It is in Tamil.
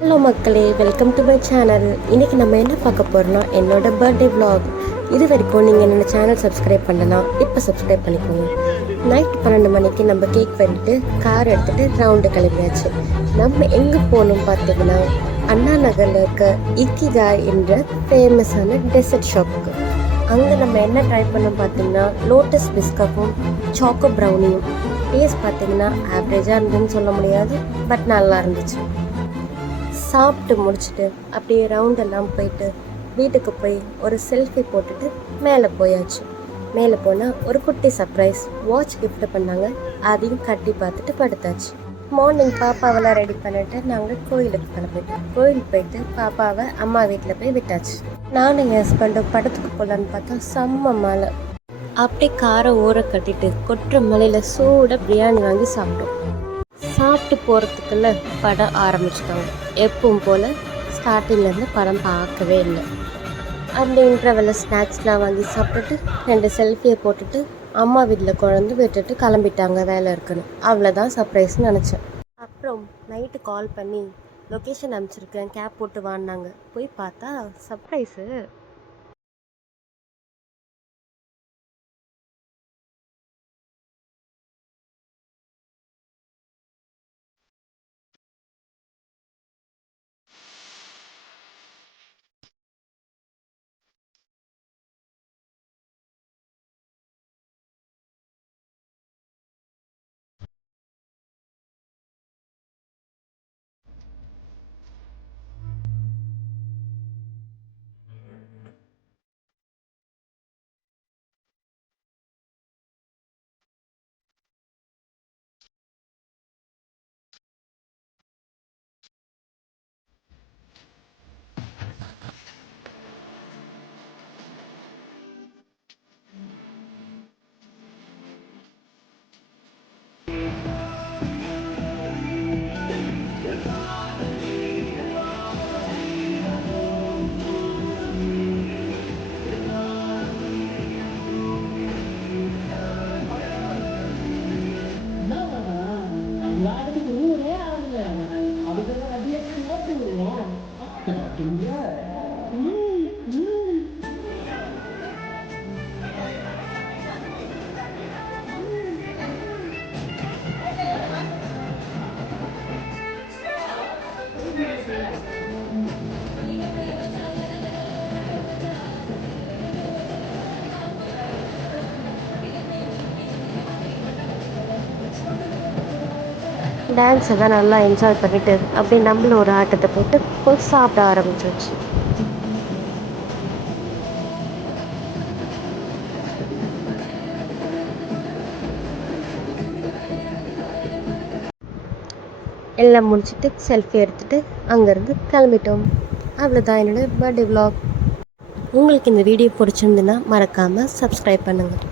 ஹலோ மக்களே, வெல்கம் டு மை சேனல். இன்றைக்கி நம்ம என்ன பார்க்க போகிறோம்னா என்னோட பர்த்டே விலாக். இது வரைக்கும் நீங்கள் என்னோடய சேனல் சப்ஸ்கிரைப் பண்ணலாம், இப்போ சப்ஸ்கிரைப் பண்ணிக்கோங்க. நைட் 12 மணிக்கு நம்ம கேக் பண்ணிட்டு கார் எடுத்துகிட்டு ரவுண்டு கிளம்பியாச்சு. நம்ம எங்கே போகணும் பார்த்தீங்கன்னா அண்ணா நகரில் இருக்க இக்கிகாய் என்ற ஃபேமஸான டெசர்ட் ஷாப்புக்கு. அங்கே நம்ம என்ன ட்ரை பண்ணோம் பார்த்தீங்கன்னா லோட்டஸ் பிஸ்கட்டும் சாக்கோ ப்ரௌனியும். டேஸ்ட் பார்த்தீங்கன்னா ஆவரேஜாக இருந்துன்னு சொல்ல முடியாது, பட் நல்லா இருந்துச்சு. சாப்பிட்டு முடிச்சுட்டு அப்படியே ரவுண்டெல்லாம் போயிட்டு வீட்டுக்கு போய் ஒரு செல்ஃபி போட்டுட்டு மேலே போயாச்சு. மேலே போனால் ஒரு குட்டி சர்ப்ரைஸ் வாட்ச் கிஃப்ட் பண்ணாங்க, அதையும் கட்டி பார்த்துட்டு படுத்தாச்சு. மார்னிங் பாப்பாவெல்லாம் ரெடி பண்ணிவிட்டு நாங்கள் கோயிலுக்கு கிளம்பிட்டோம். கோயிலுக்கு போயிட்டு பாப்பாவை அம்மா வீட்டில் போய் விட்டாச்சு. நானும் என் ஹஸ்பண்டும் படத்துக்கு போகலான்னு பார்த்தா செம்ம மழை. அப்படியே காரை ஓர கட்டிட்டு கொட்டுற மலையில் சூடாக பிரியாணி வாங்கி சாப்பிட்டோம். சாப்பிட்டு போகிறதுக்குள்ள படம் ஆரம்பிச்சிட்டாங்க. எப்பவும் போல் ஸ்டார்டிங்லேருந்து படம் பார்க்கவே இல்லை. அந்த இன்டர்வெல்லில் ஸ்நாக்ஸ்லாம் வாங்கி சாப்பிட்டுட்டு 2 செல்ஃபியை போட்டுட்டு அம்மா வீட்டில் குழந்து விட்டுட்டு கிளம்பிட்டாங்க, வேலை இருக்குன்னு. அவ்வளோதான் சர்ப்ரைஸ்னு நினச்சேன். அப்புறம் நைட்டு கால் பண்ணி லொக்கேஷன் அனுப்பிச்சிருக்கேன், கேப் போட்டு வாங்கினாங்க. போய் பார்த்தா சர்ப்ரைஸு. டான்ஸை தான் நல்லா என்ஜாய் பண்ணிவிட்டு அப்படியே நம்மளும் ஒரு ஆட்டத்தை போட்டு போய் சாப்பிட ஆரம்பிச்சிருச்சு. எல்லாம் முடிச்சுட்டு செல்ஃபி எடுத்துகிட்டு அங்கேருந்து கிளம்பிட்டோம். அவ்வளோதான் என்னோடய பர்த்டே விலாக். உங்களுக்கு இந்த வீடியோ பிடிச்சிருந்துன்னா மறக்காமல் சப்ஸ்கிரைப் பண்ணுங்கள்.